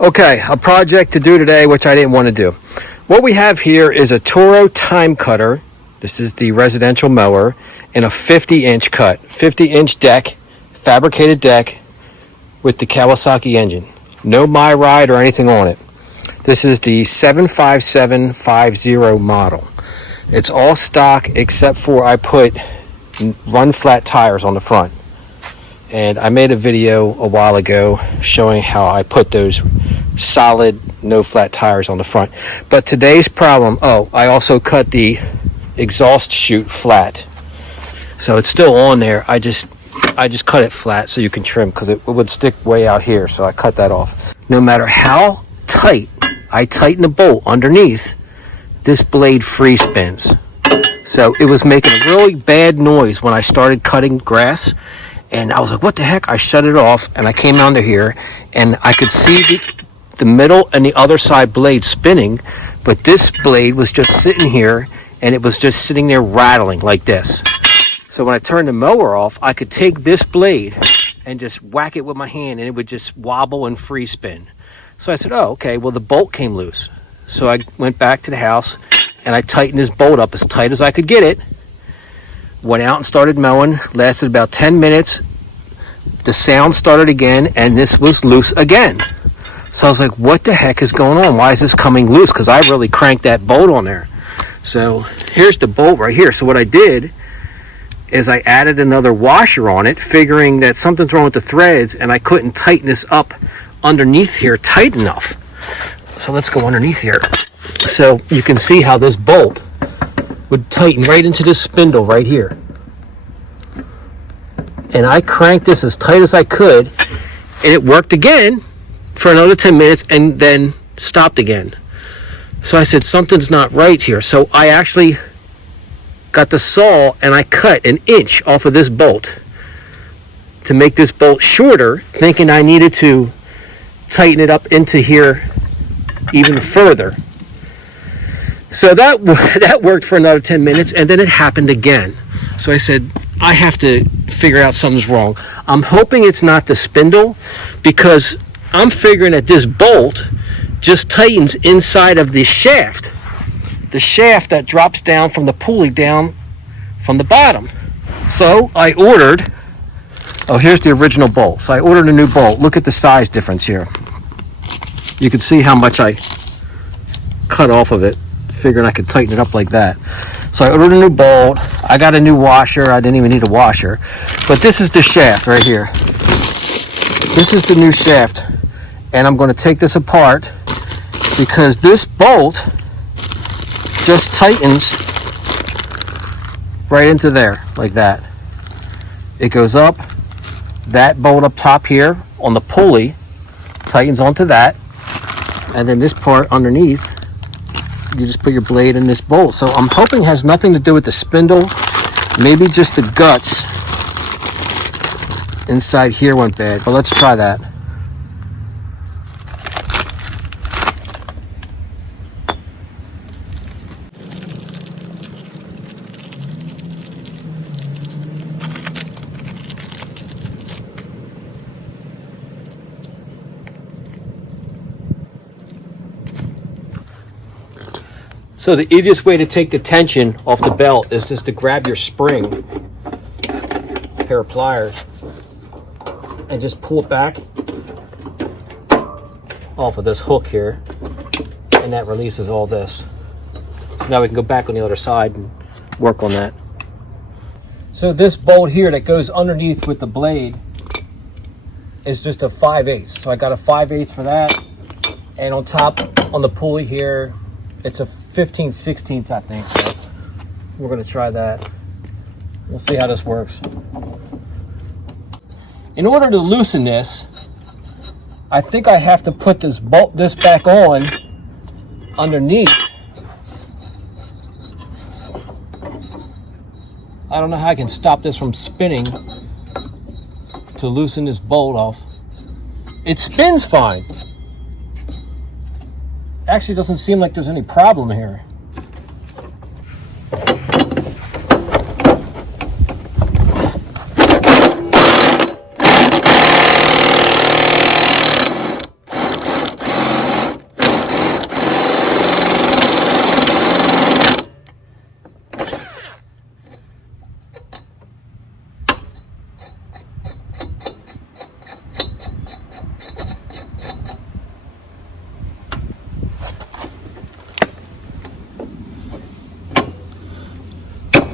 Okay, a project to do today, which I didn't want to do. What we have here is a Toro Timecutter. This is the residential mower in a 50-inch cut, 50-inch deck, fabricated deck with the Kawasaki engine. No my ride or anything on it. This is the 75750 model. It's all stock except for I put run flat tires on the front. And I made a video a while ago showing how I put those solid no flat tires on the front. But today's problem, I also cut the exhaust chute flat. So it's still on there. I just cut it flat so you can trim because it would stick way out here. So I cut that off. No matter how tight I tighten the bolt underneath, this blade free spins. So it was making a really bad noise when I started cutting grass. And I was like, what the heck? I shut it off and I came under here and I could see the middle and the other side blade spinning, but this blade was just sitting here and it was just sitting there rattling like this. So when I turned the mower off, I could take this blade and just whack it with my hand and it would just wobble and free spin. So I said, oh, okay, well the bolt came loose. So I went back to the house and I tightened this bolt up as tight as I could get it. Went out and started mowing, lasted about 10 minutes. The sound started again, and this was loose again. So I was like, what the heck is going on? Why is this coming loose? Because I really cranked that bolt on there. So here's the bolt right here. So what I did is I added another washer on it, figuring that something's wrong with the threads, and I couldn't tighten this up underneath here tight enough. So let's go underneath here. So you can see how this bolt would tighten right into this spindle right here. And I cranked this as tight as I could, and it worked again for another 10 minutes and then stopped again. So I said, something's not right here. So I actually got the saw and I cut an inch off of this bolt to make this bolt shorter, thinking I needed to tighten it up into here even further. So that worked for another 10 minutes, and then it happened again. So I said, I have to figure out something's wrong. I'm hoping it's not the spindle, because I'm figuring that this bolt just tightens inside of the shaft that drops down from the pulley down from the bottom. So I ordered, here's the original bolt. So I ordered a new bolt. Look at the size difference here. You can see how much I cut off of it, figuring I could tighten it up like that. So I ordered a new bolt. I got a new washer. I didn't even need a washer. But this is the shaft right here. This is the new shaft. And I'm going to take this apart because this bolt just tightens right into there like that. It goes up. That bolt up top here on the pulley tightens onto that. And then this part underneath, you just put your blade in this bolt. So I'm hoping it has nothing to do with the spindle. Maybe just the guts inside here went bad. But let's try that. So the easiest way to take the tension off the belt is just to grab your spring, pair of pliers, and just pull it back off of this hook here, and that releases all this. So now we can go back on the other side and work on that. So this bolt here that goes underneath with the blade is just a 5/8. So I got a 5/8 for that, and on top on the pulley here, it's a 15/16, I think. So we're going to try that. We'll see how this works. In order to loosen this, I think I have to put this back on underneath. I don't know how I can stop this from spinning to loosen this bolt off. It spins fine. Actually doesn't seem like there's any problem here.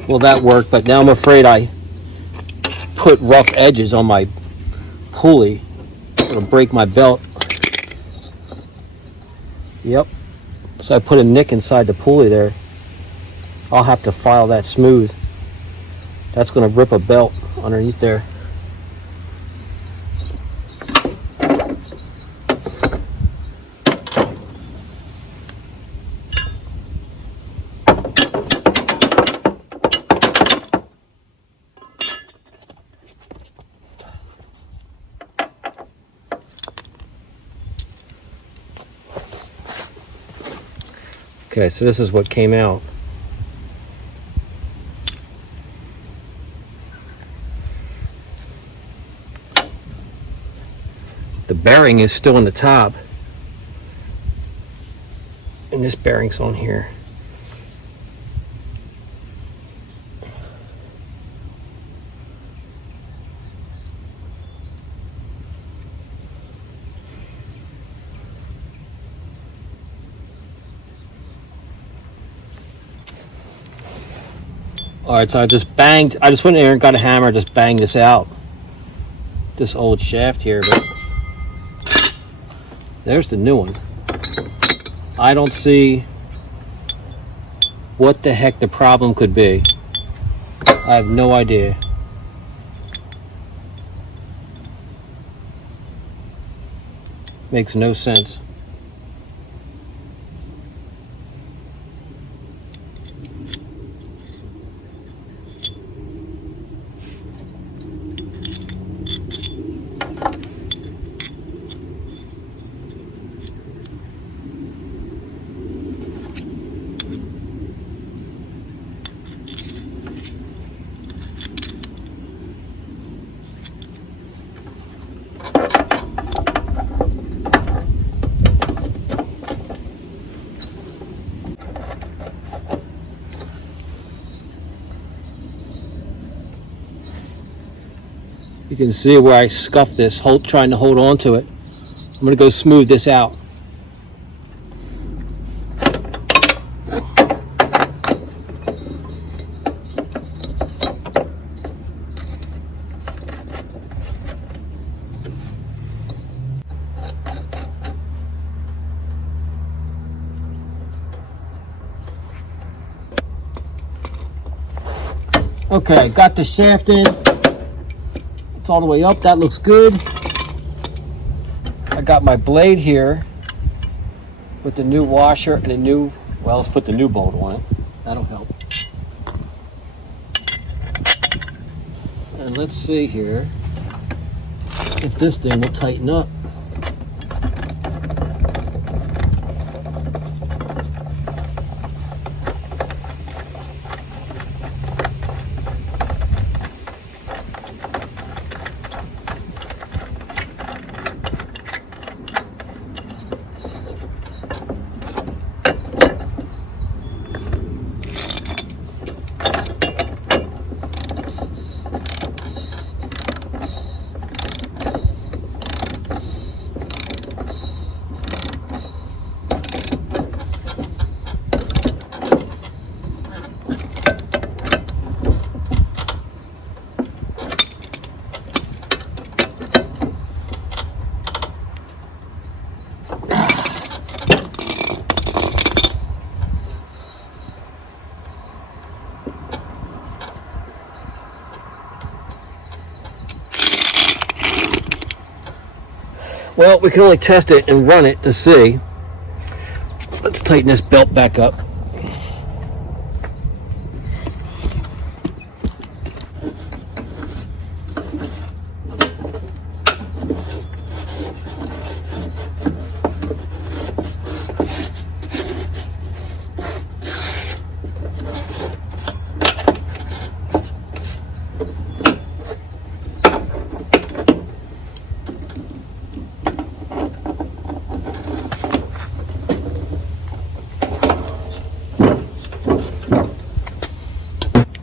Well, that worked, but now I'm afraid I put rough edges on my pulley. It'll break my belt. Yep. So I put a nick inside the pulley there. I'll have to file that smooth. That's going to rip a belt underneath there. Okay, so this is what came out. The bearing is still in the top, and this bearing's on here. All right, so I just went in there and got a hammer, just banged this out. This old shaft here, but there's the new one. I don't see what the heck the problem could be. I have no idea. Makes no sense. You can see where I scuffed this, trying to hold on to it. I'm going to go smooth this out. Okay, got the shaft in. It's all the way up. That looks good. I got my blade here with the new washer and a new, well, let's put the new bolt on it. That'll help. And let's see here if this thing will tighten up. Well, we can only test it and run it to see. Let's tighten this belt back up.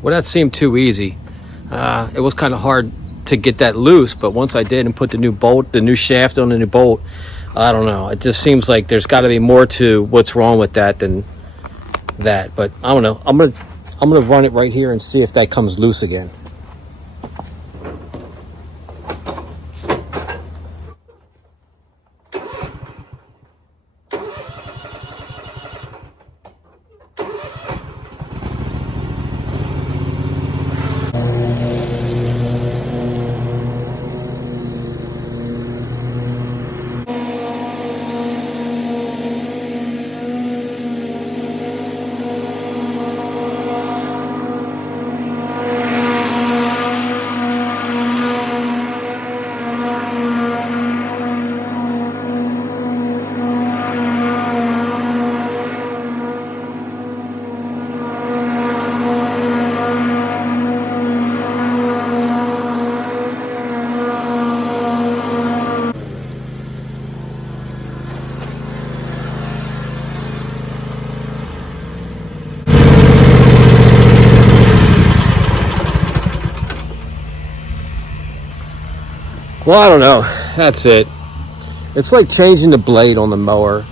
Well, that seemed too easy. It was kind of hard to get that loose, but once I did and put the new bolt, the new shaft on the new bolt, I don't know. It just seems like there's got to be more to what's wrong with that than that. But I don't know. I'm I'm gonna run it right here and see if that comes loose again. Well, I don't know. That's it. It's like changing the blade on the mower,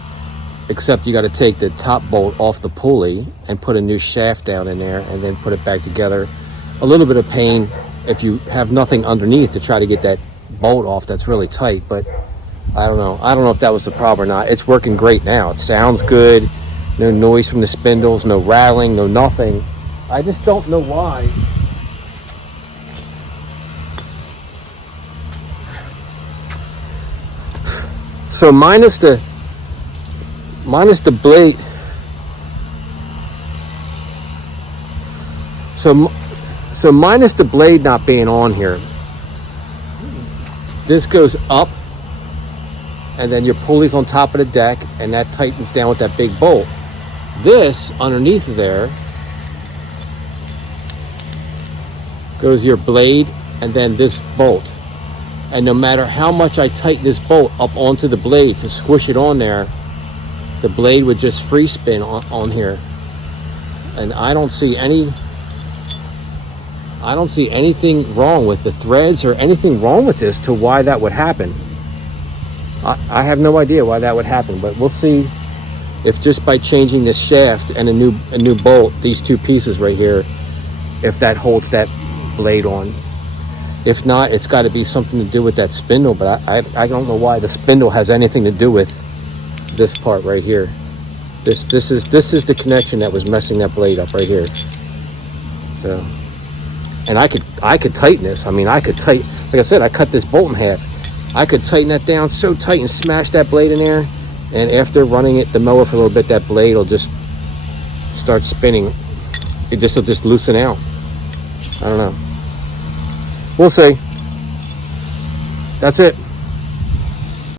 except you got to take the top bolt off the pulley and put a new shaft down in there and then put it back together. A little bit of pain if you have nothing underneath to try to get that bolt off that's really tight, but I don't know. I don't know if that was the problem or not. It's working great now. It sounds good. No noise from the spindles, no rattling, no nothing. I just don't know why. So minus the blade. So minus the blade not being on here. This goes up, and then your pulley's on top of the deck, and that tightens down with that big bolt. This underneath of there goes your blade, and then this bolt. And no matter how much I tighten this bolt up onto the blade to squish it on there, the blade would just free spin on here. And I don't see anything wrong with the threads or anything wrong with this to why that would happen. I have no idea why that would happen, but we'll see if just by changing this shaft and a new bolt, these two pieces right here, if that holds that blade on. If not, it's got to be something to do with that spindle, but I don't know why the spindle has anything to do with this part right here. This is the connection that was messing that blade up right here. So, and I could tighten this. I mean, I could tighten, like I said, I cut this bolt in half. I could tighten that down so tight and smash that blade in there, and after running the mower for a little bit, that blade will just start spinning. This will just loosen out. I don't know. We'll see. That's it.